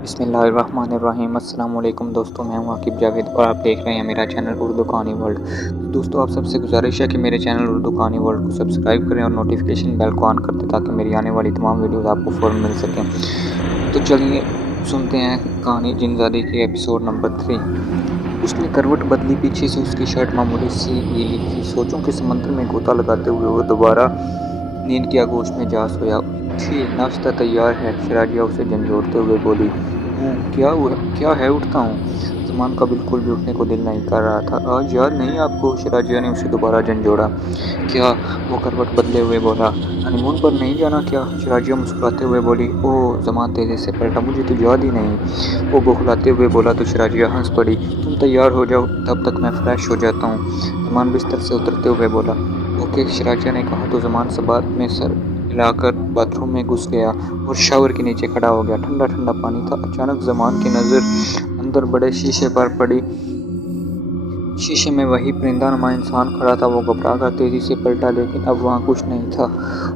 बिस्मिल्लाहिर्रहमानिर्रहीम। अस्सलाम वालेकुम दोस्तों, मैं हूं आकिब जावेद और आप देख रहे हैं मेरा चैनल उर्दू कहानी वर्ल्ड। दोस्तों, आप सबसे गुजारिश है कि मेरे चैनल उर्दू कहानी वर्ल्ड को सब्सक्राइब करें और नोटिफिकेशन बेल को ऑन कर दें ताकि मेरी आने वाली तमाम वीडियोस आपको फ़ौरन मिल सकें। तो चलिए सुनते हैं कहानी जिनज़ादी की एपिसोड नंबर 3। उसने करवट बदली, पीछे से उसकी शर्ट मामूली सी गीली थी। सोचों के समंदर में गोता लगाते हुए वो दोबारा नींद की आगोश में जा सोया। उठिए, नाश्ता तैयार है, शराजिया उसे झंझोड़ते हुए बोली। क्या हुआ? क्या है? उठता हूँ। ज़मान का बिल्कुल भी उठने को दिल नहीं कर रहा था। आज याद नहीं आपको? शराजिया ने उसे दोबारा झंझोड़ा। क्या? वो करवट बदले हुए बोला। हनीमून पर नहीं जाना क्या? शराजिया मुस्कुराते हुए बोली। ओह! ज़मान तेज़ी से पलटा। मुझे तो याद ही नहीं। वो बौखलाते हुए बोला तो शराजिया हंस पड़ी। तुम तैयार हो जाओ, तब तक मैं फ्रेश हो जाता हूँ। ज़मान बिस्तर से उतरते हुए बोला। ओके, शराजिया ने कहा तो ज़मान सबात में सर हिलाकर बाथरूम में घुस गया और शावर के नीचे खड़ा हो गया। ठंडा ठंडा पानी था। अचानक ज़मान की नज़र अंदर बड़े शीशे पर पड़ी। शीशे में वही परिंदा-नुमा इंसान खड़ा था। वो घबरा कर तेजी से पलटा, लेकिन अब वहाँ कुछ नहीं था।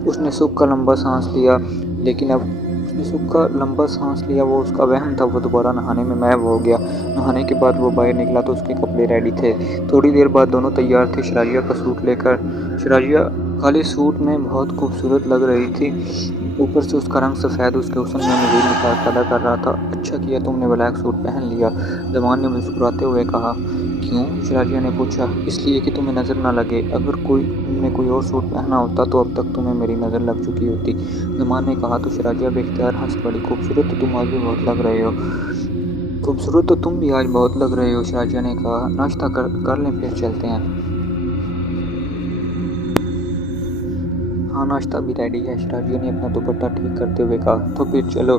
उसने सूख कर लंबा सांस लिया, लेकिन अब उसने सूख कर लंबा सांस लिया। वो उसका वहम था। वो दोबारा नहाने में महव हो गया। नहाने के बाद वो बाहर निकला तो उसके कपड़े रेडी थे। थोड़ी देर बाद दोनों तैयार थे, शराजिया का सूट लेकर। शराजिया काले सूट में बहुत खूबसूरत लग रही थी। ऊपर से उसका रंग सफ़ेद उसके हुस्न में मज़ीद निखार पैदा कर रहा था। अच्छा किया तुमने ब्लैक सूट पहन लिया, ज़मान ने मुस्कुराते हुए कहा। क्यों? शराजिया ने पूछा। इसलिए कि तुम्हें नज़र न लगे। अगर तुमने कोई और सूट पहना होता तो अब तक तुम्हें मेरी नज़र लग चुकी होती, ज़मान ने कहा। तो शराजिया बेख्तियार हंस पड़ी। खूबसूरत तो तुम आज भी बहुत लग रहे हो। खूबसूरत तो तुम भी आज बहुत लग रहे हो, शराजिया ने कहा। नाश्ता कर लें, फिर चलते हैं। हाँ, नाश्ता भी रेडी है, शराजिया ने अपना दुपट्टा ठीक करते हुए कहा। तो फिर चलो,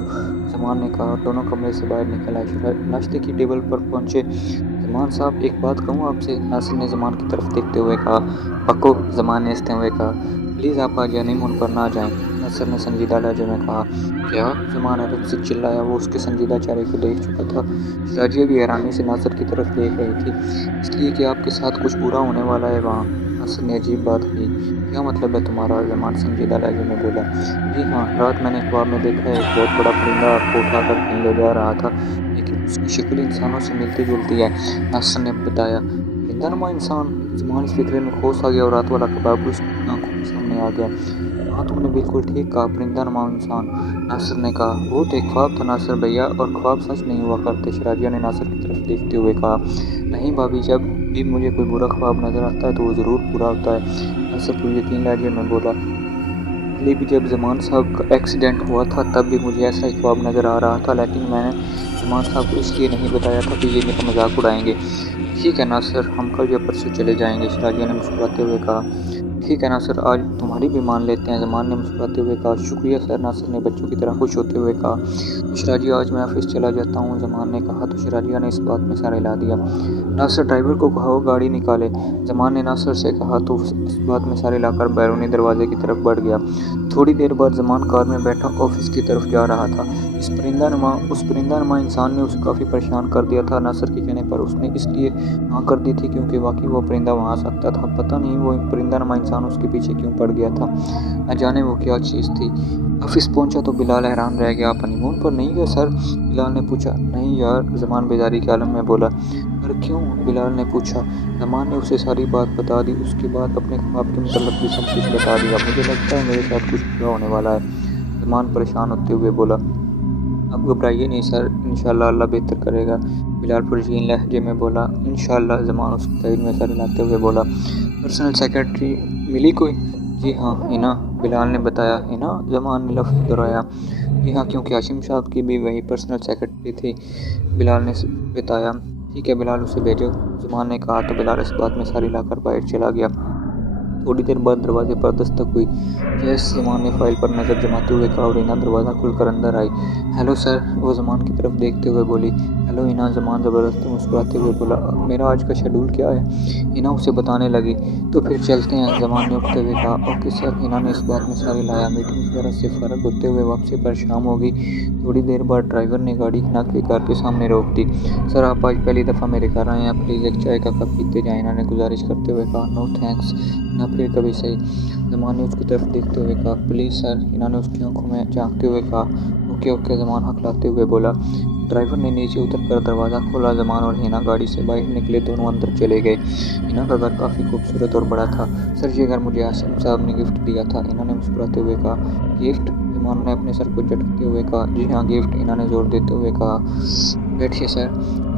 ज़मान ने कहा। दोनों कमरे से बाहर निकल आए। नाश्ते की टेबल पर पहुंचे। ज़मान साहब, एक बात कहूँ आपसे, नासिर ने ज़मान की तरफ देखते हुए कहा। पक्को, ज़मान ने हंसते हुए कहा। प्लीज़ आप आज हनीमून पर ना जाएं, नासिर ने संजीदा लहजे में कहा। क्या? ज़मान हैरत से चिल्लाया। वो उसके संजीदा चेहरे को देख चुका था। शराजिया भी हैरानी से नासिर की तरफ देख रही थी। इसलिए कि आपके साथ कुछ बुरा होने वाला है वहाँ, नासिर ने अजीब बात कही। क्या मतलब है तुम्हारा? ज़मान संजीदा लहजे में बोला। जी हाँ, रात मैंने ख्वाब में देखा है, एक बहुत बड़ा परिंदा आपको उठाकर कहीं ले जा रहा था, लेकिन उसकी शक्ल इंसानों से मिलती जुलती है, नासिर ने बताया। परिंदा-नुमा इंसान? ज़मान इस फिक्रे में खोस आ गया और रात वाला ख्वाब उसकी आंखों के सामने आ गया। हाँ, तुमने बिल्कुल ठीक कहा, परिंदा-नुमा इंसान, नासिर ने कहा। वो तो एक ख्वाब था नासिर भैया, और ख्वाब सच नहीं हुआ करते, शराजिया ने नासिर की तरफ देखते हुए कहा। नहीं भाभी, जब भी मुझे कोई बुरा ख्वाब नजर आता है तो वो ज़रूर पूरा होता है, नासिर पुरयकीन लहजे में बोला। पहले भी जब ज़मान साहब का एक्सीडेंट हुआ था तब भी मुझे ऐसा ही ख्वाब नज़र आ रहा था, लेकिन मैंने ज़मान साहब को इसलिए नहीं बताया था कि ये मेरा मजाक उड़ाएंगे। ठीक है नासिर, हम कल या परसों चले जाएंगे, शराजिया ने मुस्कुराते हुए कहा। ठीक है नासिर, आज तुम्हारी भी मान लेते हैं, ज़मान ने मुस्कुराते हुए कहा। शुक्रिया सर, नासिर ने बच्चों की तरह खुश होते हुए कहा। तो शराजिया, आज मैं ऑफिस चला जाता हूँ, ज़मान ने कहा। तो शराजिया ने इस बात में सर हिला दिया। नासिर, ड्राइवर को कहो गाड़ी निकाले, ज़मान ने नासिर से कहा। तो इस बात में सर हिलाकर बैरूनी दरवाजे की तरफ बढ़ गया। थोड़ी देर बाद ज़मान कार में बैठा ऑफिस की तरफ जा रहा था। उस परिंदा-नुमा इंसान ने उसे काफ़ी परेशान कर दिया था। नासिर के कहने पर उसने इसलिए हाँ कर दी थी क्योंकि वाकई वो परिंदा वहाँ आ सकता था। पता नहीं वो परिंदा-नुमा इंसान उसके पीछे क्यों पड़ गया था, न जाने वो क्या चीज़ थी। ऑफिस पहुंचा तो बिलाल हैरान रह गया। आप हनीमून पर नहीं गए सर? बिलाल ने पूछा। नहीं यार, ज़मान बेजारी के आलम में बोला। पर क्यों? बिलाल ने पूछा। ज़मान ने उसे सारी बात बता दी। उसके बाद अपने ख्वाब के मुतल्लिक़ भी सब कुछ बता दिया। मुझे लगता है मेरे साथ कुछ बुरा होने वाला है, ज़मान परेशान होते हुए बोला। अब घबराइए नहीं सर, इंशाअल्लाह अल्लाह बेहतर करेगा, बिलाल पुरयकीन लहजे में बोला। इंशाअल्लाह, ज़मान उसकी तइद में सर हिलाते हुए बोला। पर्सनल सेक्रेटरी मिली कोई? जी हाँ, हिना, बिलाल ने बताया। हिना? ज़मान ने लफ्ज़ दोहराया। जी हाँ, क्योंकि हाशिम साहब की भी वही पर्सनल सेक्रेटरी थी, बिलाल ने बताया। ठीक है बिलाल, उसे भेजो, ज़मान ने कहा। तो बिलाल इस बात में सर हिलाकर बाहर चला गया। थोड़ी देर बाद दरवाजे पर दस्तक हुई। जैस, ज़मान ने फाइल पर नज़र जमाते हुए कहा और हिना दरवाज़ा खुलकर अंदर आई। हेलो सर, वो ज़मान की तरफ देखते हुए बोली। हेलो हिना, ज़मान ज़बरदस्ती मुस्कुराते हुए बोला। मेरा आज का शेड्यूल क्या है? हिना उसे बताने लगी। तो फिर चलते हैं, ज़मान ने उठते हुए कहा। ओके सर, हिना ने इस बात में सर हिलाया। मीटिंग वगैरह से फ़ारिग होते हुए वापसी पर शाम हो गई। थोड़ी देर बाद ड्राइवर ने गाड़ी हिना के घर के सामने रोक दी। सर, आप आज पहली दफ़ा मेरे घर आए हैं, प्लीज़ एक चाय का कप पीते जाएं, हिना ने गुजारिश करते हुए कहा। नो थैंक्स हिना, फिर कभी सही, ज़मान ने उसकी तरफ देखते हुए कहा। प्लीज़ सर, हिना ने उसकी आंखों में झांकते हुए कहा। ओके ओके, ज़मान हकलाते हुए बोला। ड्राइवर ने नीचे उतर कर दरवाज़ा खोला। ज़मान और हिना गाड़ी से बाहर निकले, दोनों अंदर चले गए। हिना का घर काफ़ी खूबसूरत और बड़ा था। सर, ये घर मुझे आसिम साहब ने गिफ्ट दिया था, हिना ने मुस्कुराते हुए कहा। गिफ्ट? ज़मान ने अपने सर को झटकते हुए कहा। जी हाँ, गिफ्ट, हिना ने जोर देते हुए कहा। बैठिए सर।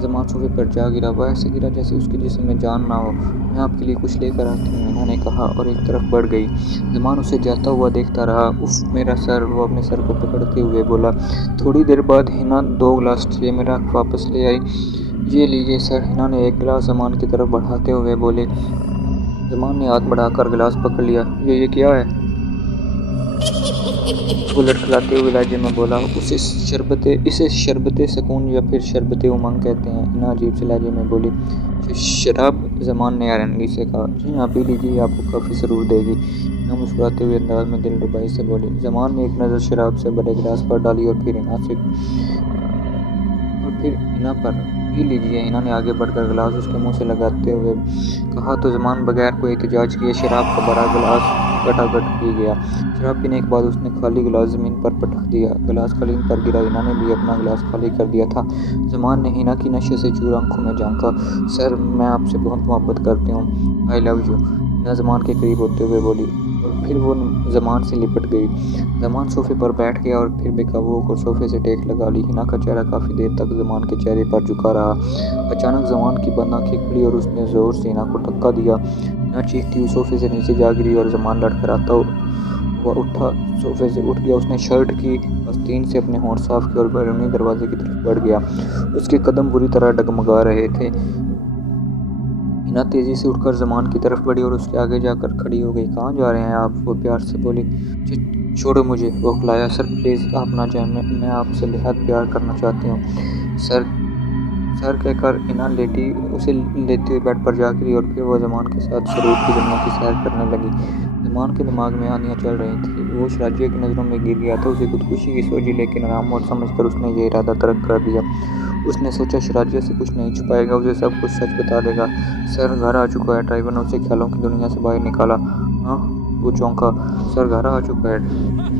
ज़मान सोफे पर जा गिरा। वह ऐसे गिरा जैसे उसके जिस्म में जान ना हो। मैं आपके लिए कुछ लेकर आती हूँ, हिना ने कहा और एक तरफ बढ़ गई। ज़मान उसे जाता हुआ देखता रहा। उफ, मेरा सर, वो अपने सर को पकड़ते हुए बोला। थोड़ी देर बाद हिना 2 गिलास ट्रे में रख वापस ले आई। ये लीजिए सर, हिना ने एक गिलास ज़मान की तरफ बढ़ाते हुए बोले। ज़मान ने हाथ बढ़ाकर गिलास पकड़ लिया। ये क्या है? वो लड़खड़ाते हुए लहजे में बोला। इसे शरबत सुकून या फिर शरबत उमंग कहते हैं, हिना अजीब से लहजे में बोली। शराब? ज़मान ने हैरानगी से कहा। जी हाँ, पी लीजिए, आपको काफ़ी सरूर देगी, हिना मुस्कुराते हुए अंदाज में दिलरुबाई से बोली। ज़मान ने एक नज़र शराब से भरे गिलास पर डाली और फिर हिना पर। पी लीजिए, हिना ने आगे बढ़कर गिलास उसके मुंह से लगाते हुए कहा तो ज़मान बगैर कोई एहतजाज किए शराब का भरा गिलास गटागट पी गया। शराब पीने के बाद उसने खाली गिलास ज़मीन पर पटक दिया। गिलास कालीन पर गिरा। हिना ने भी अपना गिलास खाली कर दिया था। ज़मान ने हिना की नशे से चूर आंखों में झांका। सर, मैं आपसे बहुत मोहब्बत करती हूँ, आई लव यू, हिना ज़मान के करीब होते हुए बोली और फिर वो ज़मान से लिपट गई। ज़मान सोफे पर बैठ गया और फिर बेकाबू होकर सोफे से टेक लगा ली। हिना का चेहरा काफ़ी देर तक ज़मान के चेहरे पर झुका रहा। अचानक ज़मान की बंद आंखें खुली और उसने ज़ोर से हिना को धक्का दिया। हिना चीखती हुई सोफे से नीचे जा गिरी और ज़मान लड़खड़ाता हुआ उठा, सोफे से उठ गया। उसने शर्ट की आस्तीन से अपने होंठ साफ किए और बैरूनी दरवाजे की तरफ बढ़ गया। उसके कदम बुरी तरह डगमगा रहे थे। हिना तेज़ी से उठकर ज़मान की तरफ बढ़ी और उसके आगे जाकर खड़ी हो गई। कहाँ जा रहे हैं आप? वो प्यार से बोली। छोड़ो मुझे, वो खिलाया। सर प्लीज़, आप ना जाएं, मैं आपसे बेहद प्यार करना चाहती हूँ। सर कहकर हिना उसे लेते हुए बेड पर जा गिरी और फिर वो ज़मान के साथ सरूर की दुनिया की सैर करने लगी। ज़मान के दिमाग में आंधियाँ चल रही थी। वो शराजिया की नज़रों में गिर गया था। उसे खुदकुशी की सोची, लेकिन आराम और समझकर उसने ये इरादा तर्क कर दिया। उसने सोचा शराजिया से कुछ नहीं छुपाएगा, उसे सब कुछ सच बता देगा। सर, घर आ चुका है, ड्राइवर ने उसे ख्यालों की दुनिया से बाहर निकाला। हाँ, वो चौंका। सर, घर आ चुका है,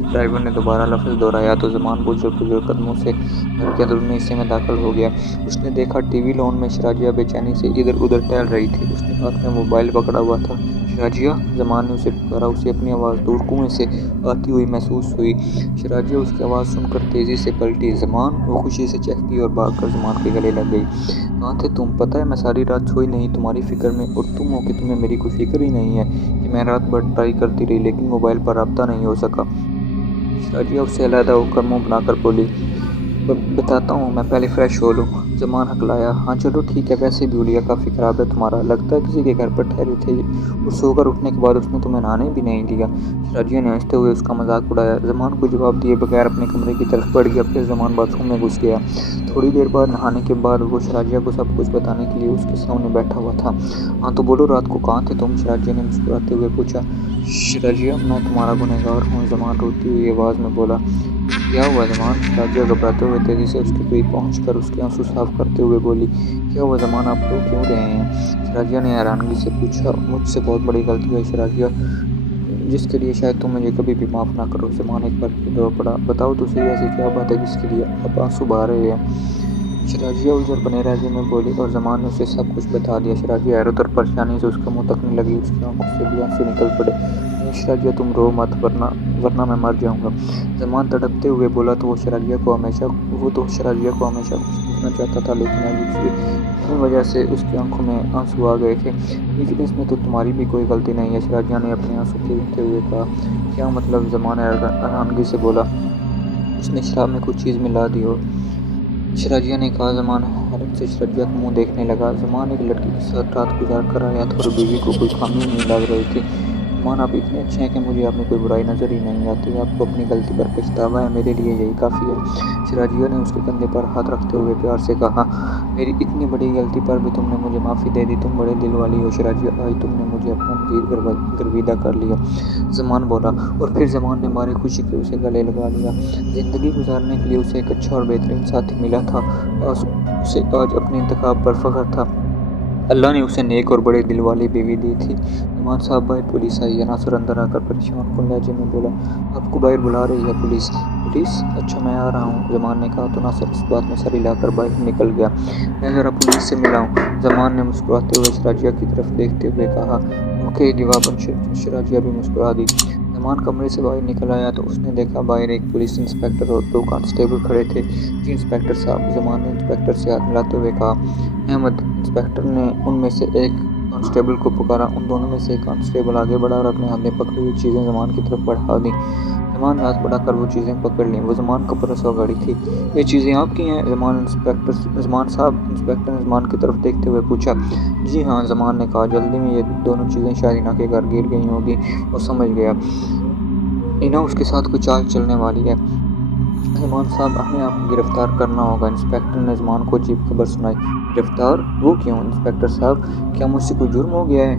ड्राइवर ने दोबारा लफ्ज़ दोहराया तो ज़मान बुझल कदमों से घर के अंदरूनी हिस्से में दाखिल हो गया। उसने देखा टीवी लॉन में शराजिया बेचैनी से इधर उधर टहल रही थी। उसने हाथ में मोबाइल पकड़ा हुआ था। शराजिया, ज़मान ने उसे पुकारा। उसे अपनी आवाज़ दूर कुएं से आती हुई महसूस हुई। शराजिया उसकी आवाज़ सुनकर तेज़ी से पलटी। ज़मान, वो खुशी से चहकी और भागकर ज़मान के गले लग गई। कहाँ थे तुम? पता है मैं सारी रात सोई नहीं तुम्हारी फिक्र में, और तुम हो कि तुम्हें मेरी कोई फिक्र ही नहीं है कि मैं रात भर ट्राई करती रही लेकिन मोबाइल पर राब्ता नहीं हो सका। शराजिया उससे अलहदा होकर मुँह बनाकर बोली। बताता हूँ, मैं पहले फ्रेश हो लूँ। ज़मान हकलाया। हाँ चलो ठीक है, वैसे भी हुलिया काफ़ी ख़राब है तुम्हारा, लगता है किसी के घर पर ठहरे थे और सोकर उठने के बाद उसने तुम्हें नहाने भी नहीं दिया। शराजिया ने हंसते हुए उसका मजाक उड़ाया। ज़मान को जवाब दिए बगैर अपने कमरे की तरफ बढ़ गया। फिर ज़मान बाथरूम में घुस गया। थोड़ी देर बाद नहाने के बाद वो शराजिया को सब कुछ बताने के लिए उसके सामने बैठा हुआ था। हाँ तो बोलो, रात को कहाँ थे तुम? शराजिया ने मुस्कुराते हुए पूछा। शराजिया, मैं तुम्हारा गुनहगार हूँ, ज़मान रोती हुई आवाज़ में बोला। क्या हुआ ज़मान? शराजिया घबराते हुए तेज़ी से उसके करीब पहुंचकर उसके आंसू साफ करते हुए बोली। क्या हुआ ज़मान, आप रो क्यों रहे हैं? शराजिया ने हैरानगी से पूछा। मुझसे बहुत बड़ी गलती है शराजिया, जिसके लिए शायद तुम मुझे कभी भी माफ़ ना करो। ज़मान एक बार फिर रो पड़ा। बताओ तो सही, ऐसी क्या बात है जिसके लिए आप आंसू बहा रहे हैं? शराजिया उलझर बने लहजे में बोली और ज़मान ने उसे सब कुछ बता दिया। शराजिया हैरत और परेशानी से उसका मुँह तकने लगी। उसकी आंखों से भी आंसू निकल पड़े। शराजिया, तुम रो मत, वरना मैं मर जाऊंगा। ज़मान तड़पते हुए बोला। तो वो शराजिया को हमेशा कुछ पूछना चाहता था, लेकिन अब इसी वजह से उसकी आंखों में आंसू आ गए थे। लेकिन इसमें तो तुम्हारी भी कोई गलती नहीं है, शराजिया ने अपने आंसू खींचते हुए कहा। क्या मतलब? ज़मान हैरानगी से बोला। उसने शराब में कुछ चीज़ मिला दी हो, शराजिया ने कहा। ज़मान हैरत से शराजिया का मुँह देखने लगा। ज़मान एक लड़की के साथ रात गुजार कर आया था और बीवी को कोई कमी नहीं लग रही थी। ज़मान, आप इतने अच्छे हैं कि मुझे आप में कोई बुराई नज़र ही नहीं आती। आपको अपनी गलती पर पछतावा है, मेरे लिए यही काफ़ी है। शराजिया ने उसके कंधे पर हाथ रखते हुए प्यार से कहा। मेरी इतनी बड़ी गलती पर भी तुमने मुझे माफ़ी दे दी, तुम बड़े दिल वाली हो शराजिया। आज तुमने मुझे अपना मज़ीद गर्विदा कर लिया, ज़मान बोला। और फिर ज़मान ने मारे खुशी के उसे गले लगा लिया। ज़िंदगी गुजारने के लिए उसे एक अच्छा और बेहतरीन साथी मिला था। उसे आज अपने इंतखाब पर फ़ख्र था। अल्लाह ने उसे नेक और बड़े दिल वाली बीवी दी थी। ज़मान साहब, बाहर पुलिस आई है। नासिर अंदर आकर परेशान कुन लहजे में बोला। आपको बाहर बुला रही है पुलिस। पुलिस? अच्छा मैं आ रहा हूँ, जमान ने कहा तो नासिर इस बात में सर हिलाकर बाहर निकल गया। मैं ज़रा पुलिस से मिला हूँ, जमान ने मुस्कुराते हुए शराजिया की तरफ देखते हुए कहा। ओके, जवाबन शराजिया भी मुस्कुरा दी। जमान कमरे से बाहर निकल आया तो उसने देखा बाहर एक पुलिस इंस्पेक्टर और 2 कांस्टेबल खड़े थे। जी इंस्पेक्टर साहब, जमान ने इंस्पेक्टर से हाथ मिलाते हुए कहा। अहमद, इंस्पेक्टर ने उनमें से एक कांस्टेबल को पुकारा। उन दोनों में से एक कांस्टेबल आगे बढ़ा और अपने हाथ में पकड़ी हुई चीज़ें जमान की तरफ बढ़ा दी। जमान ने हाथ बढ़ाकर वो चीज़ें पकड़ लीं। वो जमान का परस गाड़ी थी। ये चीज़ें आपकी हैं? जमान साहब, इंस्पेक्टर ने जमान की तरफ देखते हुए पूछा। जी हाँ, जमान ने कहा। जल्दी में ये दोनों चीज़ें शायद इना के घर गिर गई होगी। वो समझ गया, इना उसके साथ कोई चाल चलने वाली है। जमान साहब, हमें आपको गिरफ्तार करना होगा। इंस्पेक्टर ने जमान को अजीब खबर सुनाई। गिरफ्तार? वो क्यों? इंस्पेक्टर साहब, क्या मुझसे कोई जुर्म हो गया है?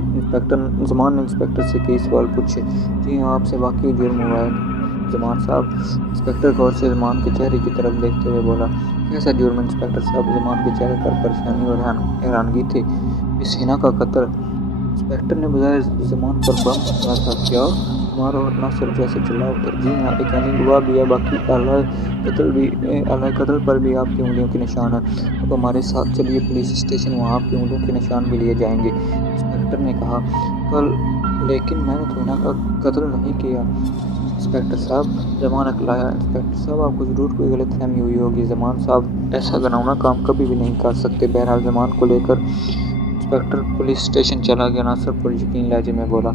जमान ने इंस्पेक्टर से कई सवाल पूछे। जी हाँ, आपसे वाकई जुर्म हुआ है जमान साहब। इंस्पेक्टर गौर से जमान के चेहरे की तरफ देखते हुए बोला। कैसा जुर्म इंस्पेक्टर साहब? जमान के चेहरे पर परेशानी और हैरानगी थी। इस हिना का कत्ल। इंस्पेक्टर ने बजाय जमान पर बम रखा था। क्या? मारो और नासिर जैसे चिल्ला उठे। जी हाँ, एक गवाह भी है, बाकी आला कत्ल पर भी आपकी उंगलियों के निशान है। अब हमारे साथ चलिए पुलिस स्टेशन, वहाँ आपकी उंगलियों के निशान भी लिए जाएंगे। इंस्पेक्टर ने कहा। कल? लेकिन मैंने तो हिना का कत्ल नहीं किया। इंस्पेक्टर साहब, जमान अकलाया। इंस्पेक्टर साहब, आपको ज़रूर कोई गलतफहमी हुई होगी। जमान साहब ऐसा घिनौना काम कभी भी नहीं कर सकते। बहरहाल जमान को लेकर इंस्पेक्टर पुलिस स्टेशन चला गया। नासिर पर यकीन लहजे में बोला।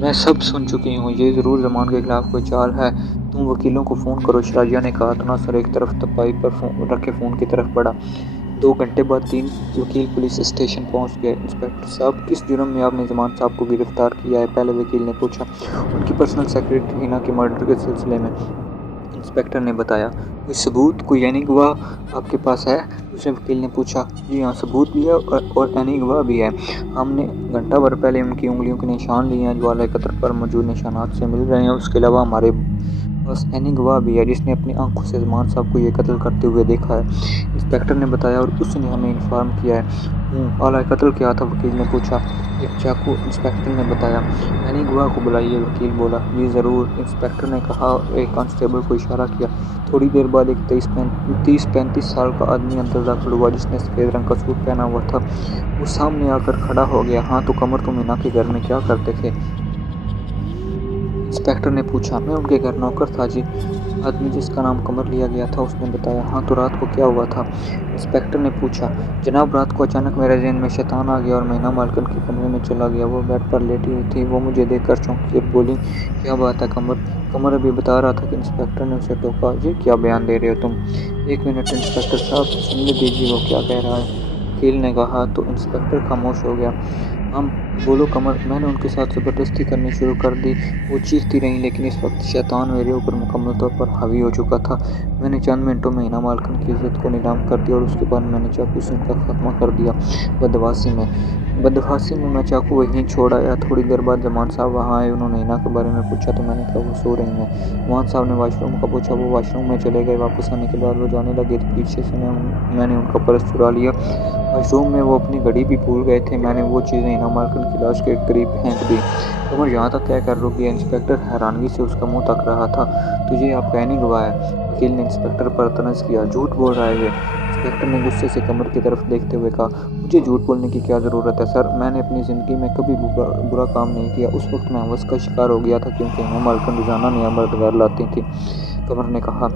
मैं सब सुन चुकी हूँ, ये ज़रूर जमान के खिलाफ कोई चाल है। तुम वकीलों को फ़ोन करो, शराजिया ने कहा। तो नासिर एक तरफ तपाई पर फ़ोन रखे फ़ोन की तरफ बढ़ा। 2 घंटे बाद 3 वकील पुलिस स्टेशन पहुंच गए। इंस्पेक्टर साहब, किस जुर्म में आपने जमान साहब को गिरफ्तार किया है? पहले वकील ने पूछा। उनकी पर्सनल सेक्रेटरी हिना के मर्डर के सिलसिले में, इंस्पेक्टर ने बताया। कोई सबूत, कोई यानी गवाह आपके पास है? दूसरे वकील ने पूछा। जी हाँ, सबूत भी है और यानी गवाह भी है। हमने घंटा भर पहले उनकी उंगलियों के निशान लिए हैं जो आला कत्ल पर मौजूद निशानात से मिल रहे हैं। उसके अलावा हमारे बस एनी गवाह भी है जिसने अपनी आंखों से जमान साहब को ये कत्ल करते हुए देखा है, इंस्पेक्टर ने बताया। और उसने हमें इन्फॉर्म किया है। आला कत्ल क्या था? वकील ने पूछा। एक चाकू, इंस्पेक्टर ने बताया। एनी गवाह को बुलाइए, वकील बोला। जी ज़रूर, इंस्पेक्टर ने कहा। एक कांस्टेबल को इशारा किया। थोड़ी देर बाद एक 30-35 साल का आदमी अंदर दाखिल हुआ जिसने सफ़ेद रंग का सूट पहना हुआ था। वो सामने आकर खड़ा हो गया। हाँ तो कमर, तुम हिना के घर में क्या करते थे? इंस्पेक्टर ने पूछा। मैं उनके घर नौकर था जी। आदमी जिसका नाम कमर लिया गया था उसने बताया। हाँ तो रात को क्या हुआ था? इंस्पेक्टर ने पूछा। जनाब, रात को अचानक मेरे ज़हन में शैतान आ गया और मैं हिना मालकिन के कमरे में चला गया। वो बेड पर लेटी हुई थी। वो मुझे देखकर चौंकी और बोली, क्या बात है कमर? कमर अभी बता रहा था कि इंस्पेक्टर ने उसे टोका। ये क्या बयान दे रहे हो तुम? 1 मिनट इंस्पेक्टर साहब, सुनने दीजिए वो क्या कह रहा है, वकील ने कहा। तो इंस्पेक्टर खामोश हो गया। हम बोलो कमर। मैंने उनके साथ ज़बरदस्ती करनी शुरू कर दी। वो चीखती रहीं, लेकिन इस वक्त शैतान मेरे ऊपर मुकम्मल तौर पर हावी हो चुका था। मैंने चंद मिनटों में हिना मालकिन की इज्जत को नीलाम कर दिया और उसके बाद मैंने चाकू से उनका खात्मा कर दिया। बदवासी में मैं चाकू वहीं छोड़ आया। थोड़ी देर बाद जमान साहब वहाँ आए। उन्होंने हिना के बारे में पूछा तो मैंने कहा वो सो रही हैं। जमान साहब ने वाशरूम का पूछा। वो वाशरूम में चले गए। वापस आने के बाद वो जाने लगे तो पीछे से मैंने उनका पर्स चुरा लिया। वाशरूम में वो अपनी घड़ी भी भूल गए थे। मैंने वो चीज़ें हिना मालकिन की लाश के करीब फेंक दी। कमर यहाँ तक क्या कर रुक गया। इंस्पेक्टर हैरानगी से उसका मुंह तक रहा था। तुझे आप कहनी गवाह है, वकील ने इंस्पेक्टर पर तनज़ किया। झूठ बोल रहा है ये, इंस्पेक्टर ने गुस्से से कमर की तरफ देखते हुए कहा। मुझे झूठ बोलने की क्या ज़रूरत है सर? मैंने अपनी ज़िंदगी में कभी बुरा काम नहीं किया। उस वक्त मैं हवस का शिकार हो गया था क्योंकि हिना मालकिन रोज़ाना नया मर्द घर लाती थी, कमर ने कहा।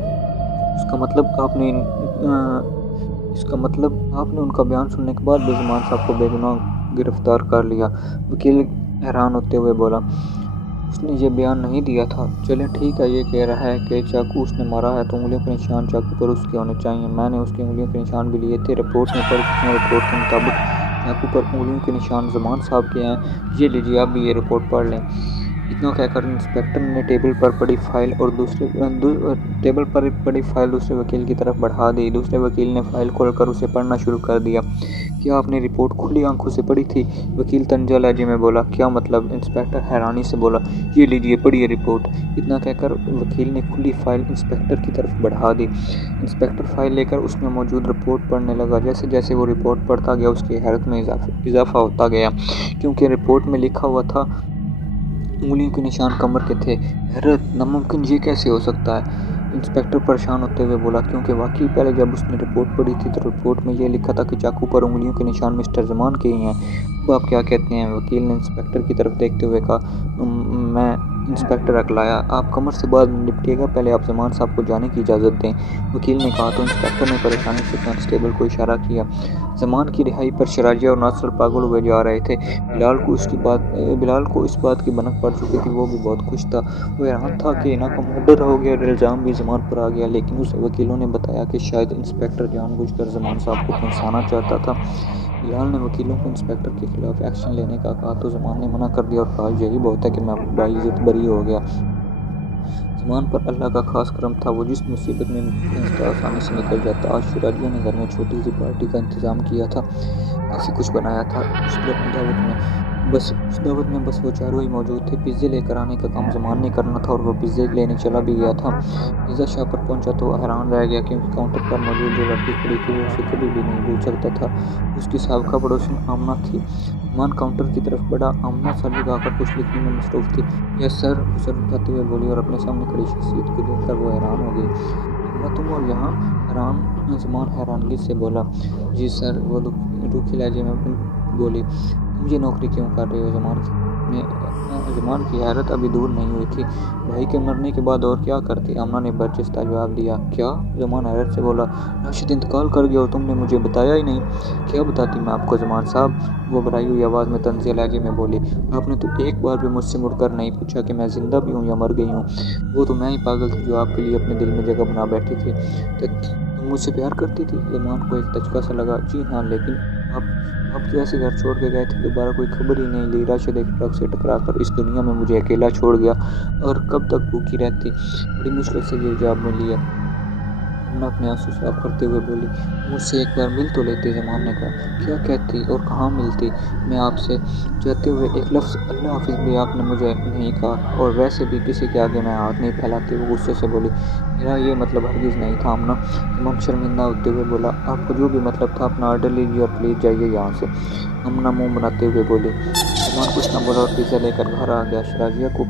इसका मतलब आपने उनका बयान सुनने के बाद भी जमान साहब को बेगुनाह गिरफ्तार कर लिया, वकील हैरान होते हुए बोला। उसने ये बयान नहीं दिया था। चलें ठीक है, ये कह रहा है कि चाकू उसने मारा है तो उंगलियों के निशान चाकू पर उसके होने चाहिए। मैंने उसकी उंगलियों के निशान भी लिए थे। रिपोर्ट में पढ़ चुके हैं। रिपोर्ट के मुताबिक चाकू पर उंगलियों के निशान जमान साहब के हैं। ये लीजिए, आप भी ये रिपोर्ट पढ़ लें। इतना कहकर इंस्पेक्टर ने टेबल पर पड़ी फाइल दूसरे वकील की तरफ बढ़ा दी। दूसरे वकील ने फाइल खोलकर उसे पढ़ना शुरू कर दिया। क्या आपने रिपोर्ट खुली आंखों से पढ़ी थी? वकील तंजा लहजे में बोला। क्या मतलब? इंस्पेक्टर हैरानी से बोला। ये लीजिए, पढ़िए रिपोर्ट। इतना कहकर वकील ने खुली फाइल इंस्पेक्टर की तरफ बढ़ा दी। इंस्पेक्टर फाइल लेकर उसमें मौजूद रिपोर्ट पढ़ने लगा। जैसे जैसे वो रिपोर्ट पढ़ता गया उसकी हैरत में इजाफा होता गया, क्योंकि रिपोर्ट में लिखा हुआ था उंगलियों के निशान कमर के थे। हैरत, नामुमकिन, ये कैसे हो सकता है? इंस्पेक्टर परेशान होते हुए बोला, क्योंकि वाकई पहले जब उसने रिपोर्ट पढ़ी थी तो रिपोर्ट में ये लिखा था कि चाकू पर उंगलियों के निशान मिस्टर जमान के ही हैं। अब आप क्या कहते हैं? वकील ने इंस्पेक्टर की तरफ देखते हुए कहा, मैं इंस्पेक्टर अकलाया, आप कमर से बाद में निपटिएगा, पहले आप जमान साहब को जाने की इजाज़त दें। वकील ने कहा तो इंस्पेक्टर ने परेशानी से कांस्टेबल को इशारा किया। जमान की रिहाई पर शराजिया और नासर पागल हुए जा रहे थे। बिलाल को इस बात की भनक पड़ चुकी थी, वो भी बहुत खुश था। वो हैरान था कि इना का मर्डर हो गया और इल्ज़ाम भी जमान पर आ गया, लेकिन उसे वकीलों ने बताया कि शायद इंस्पेक्टर जानबूझकर जमान साहब को फंसाना चाहता था। बिलाल ने वकीलों को इंस्पेक्टर के खिलाफ एक्शन लेने का कहा तो जमान ने मना कर दिया और कहा, यही बहुत है कि मैं बाइज्जत बरी हो गया। जमान पर अल्लाह का खास करम था, वो जिस मुसीबत में फंसता आसानी से निकल जाता। आज शराजिया ने घर में छोटी सी पार्टी का इंतज़ाम किया था, काफ़ी कुछ बनाया था। उस दावत में बस वो चारों ही मौजूद थे। पिज़्ज़े लेकर आने का काम जमान ने करना था और वो पिज़्ज़े लेने चला भी गया था। पिज़्ज़ा शॉप पर पहुंचा तो हैरान रह गया, क्योंकि काउंटर पर मौजूद जो लड़की खड़ी थी वो उसे कभी भी नहीं भूल सकता था। उसकी साबका पड़ोसन आमना थी। जमान काउंटर की तरफ बढ़ा। आमना सर झुकाकर कुछ लिखने में मसरूफ़ थी। यस सर, सर उठाते हुए बोली और अपने सामने खड़ी शख्सियत को देखकर वो हैरान हो गई। आमना, तुम और यहाँ? जमान हैरानगी से बोला, जी सर। वो रूखी लहजे में बोली, तुम ये नौकरी क्यों कर रहे हो? जमान की हैरत अभी दूर नहीं हुई थी। भाई के मरने के बाद और क्या करती? आमना ने बर्चिस्ता जवाब दिया। क्या? जमान हैरत से बोला, राशिद इंतकाल कर गया और तुमने मुझे बताया ही नहीं। क्या बताती मैं आपको जमान साहब? वो भराई हुई आवाज़ में तंज़िया लहजे में बोली, आपने तो एक बार भी मुझसे मुड़कर नहीं पूछा कि मैं ज़िंदा भी हूँ या मर गई हूँ। वो तो मैं ही पागल थी जो आपके लिए अपने दिल में जगह बना बैठी थी। तुम मुझसे प्यार करती थी? जमान को एक धचका सा लगा। जी हाँ, लेकिन आप कैसे घर छोड़ के गए थे? दोबारा कोई खबर ही नहीं ली। राशिद एक ट्रक से टकराकर इस दुनिया में मुझे अकेला छोड़ गया, और कब तक भूखी रहती? बड़ी मुश्किल से ये जवाब मिली है। आमना अपने आंसू साफ करते हुए बोली, मुझसे एक बार मिल तो लेते। जमान ने कहा, क्या कहती और कहाँ मिलती? मैं आपसे चाहते हुए एक लफ्ज़ अल्लाह हाफिज़ भी आपने मुझे नहीं कहा, और वैसे भी किसी के आगे मैं हाथ नहीं फैलाती। वो गुस्से से बोली, मेरा ये मतलब हरगिज़ नहीं था आमना। जमान शर्मिंदा होते हुए बोला, आपको जो भी मतलब था अपना ऑर्डर लीजिए और प्लीज़ जाइए यहाँ से। आमना मुँह बनाते हुए बोली। जमान कुछ न बोला और पिज़्ज़ा लेकर घर आ गया। शराजिया को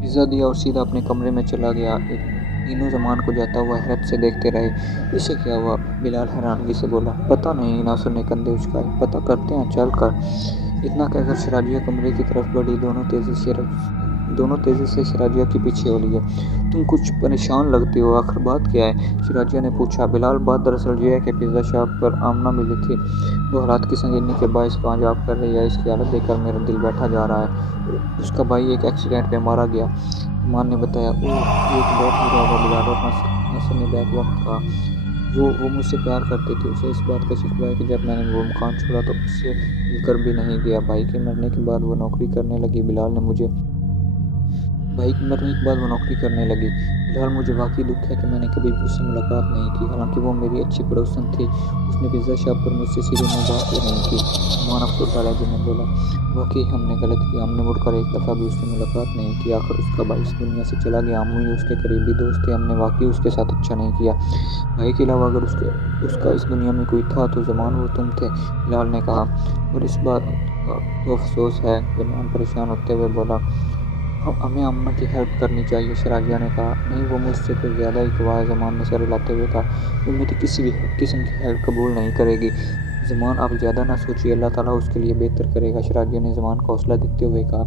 पिज़्ज़ा दिया और सीधा अपने कमरे में चला गया। तीनों जमान को जाता हुआ हैरत से देखते रहे। इसे क्या हुआ? बिलाल हैरानगी से बोला, पता नहीं। नासर ने कंधे उचकाए, पता करते हैं, चल कर। इतना कहकर शराजिया कमरे की तरफ बढ़ी। दोनों तेज़ी से शराजिया के पीछे हो लिए। तुम कुछ परेशान लगती हो, आखिर बात क्या है? शराजिया ने पूछा। बिलाल, बात दरअसल ये है कि पिज़्ज़ा शॉप पर आमना मिली थी। वो हालात की संगीनी के बायस कामयाब कर रही है। इसकी हालत देखकर मेरा दिल बैठा जा रहा है। उसका भाई एक एक्सीडेंट में मारा गया, मान ने बताया। ओह, एक बहुत बुरा हुआ। बिलाल और नासर ने बैक वक्त कहा। वो मुझसे प्यार करती थी। उसे इस बात का शिकवा है कि जब मैंने वो मकान छोड़ा तो उससे मिलकर भी नहीं गया। भाई के मरने के बाद वो नौकरी करने लगी। बिलाल, मुझे वाकई दुख है कि मैंने कभी भी उससे मुलाकात नहीं की, हालांकि वो मेरी अच्छी पड़ोसन थी। उसने पिज़्ज़ा शॉप पर मुझसे सीधे मुँह बात ही नहीं की। मान अफसोस डाला जी ने बोला, वाकई हमने गलत किया। हमने मुड़कर एक दफ़ा भी उससे मुलाकात नहीं की। आखिर उसका भाई इस दुनिया से चला गया। हम ही उसके करीबी दोस्त थे। हमने वाकई उसके साथ अच्छा नहीं किया। भाई के अलावा अगर उसका इस दुनिया में कोई था तो जमान वो तुम थे, बिलाल ने कहा। और इस बात का तो अफसोस है। जमान परेशान होते हुए बोला, हमें आमना की हेल्प करनी चाहिए। शराजिया ने कहा, नहीं, वो मुझसे कुछ ज़्यादा ही गवाह है। जमान ने सर हिलाते हुए कहा, वो मेरी किसी भी किस्म की हेल्प कबूल नहीं करेगी। जमान, आप ज़्यादा ना सोचिए, अल्लाह ताला उसके लिए बेहतर करेगा। शराजिया ने जमान को हौसला देते हुए कहा,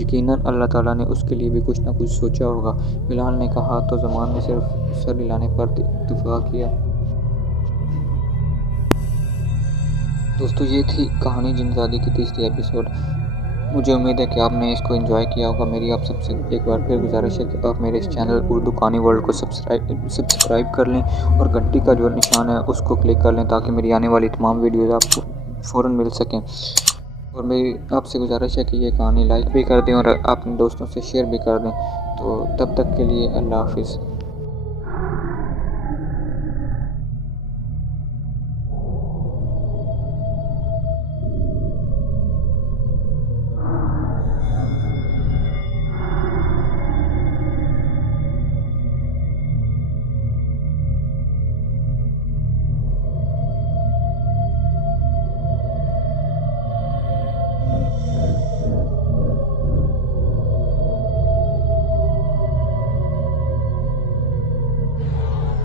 यकीनन अल्लाह ताला ने उसके लिए भी कुछ ना कुछ सोचा होगा। बिलाल ने कहा। तो जमान ने सिर्फ सर हिलाने पर इत्तेफाक किया। दोस्तों, ये थी कहानी जिनज़ादी की तीसरी एपिसोड। मुझे उम्मीद है कि आपने इसको एंजॉय किया होगा। मेरी आप सबसे एक बार फिर गुजारिश है कि आप मेरे इस चैनल उर्दू कहानी वर्ल्ड को सब्सक्राइब कर लें और घंटी का जो निशान है उसको क्लिक कर लें, ताकि मेरी आने वाली तमाम वीडियोज़ आपको फ़ौरन मिल सकें। और मेरी आपसे गुजारिश है कि ये कहानी लाइक भी कर दें और अपने दोस्तों से शेयर भी कर दें। तो तब तक के लिए अल्लाह हाफिज़।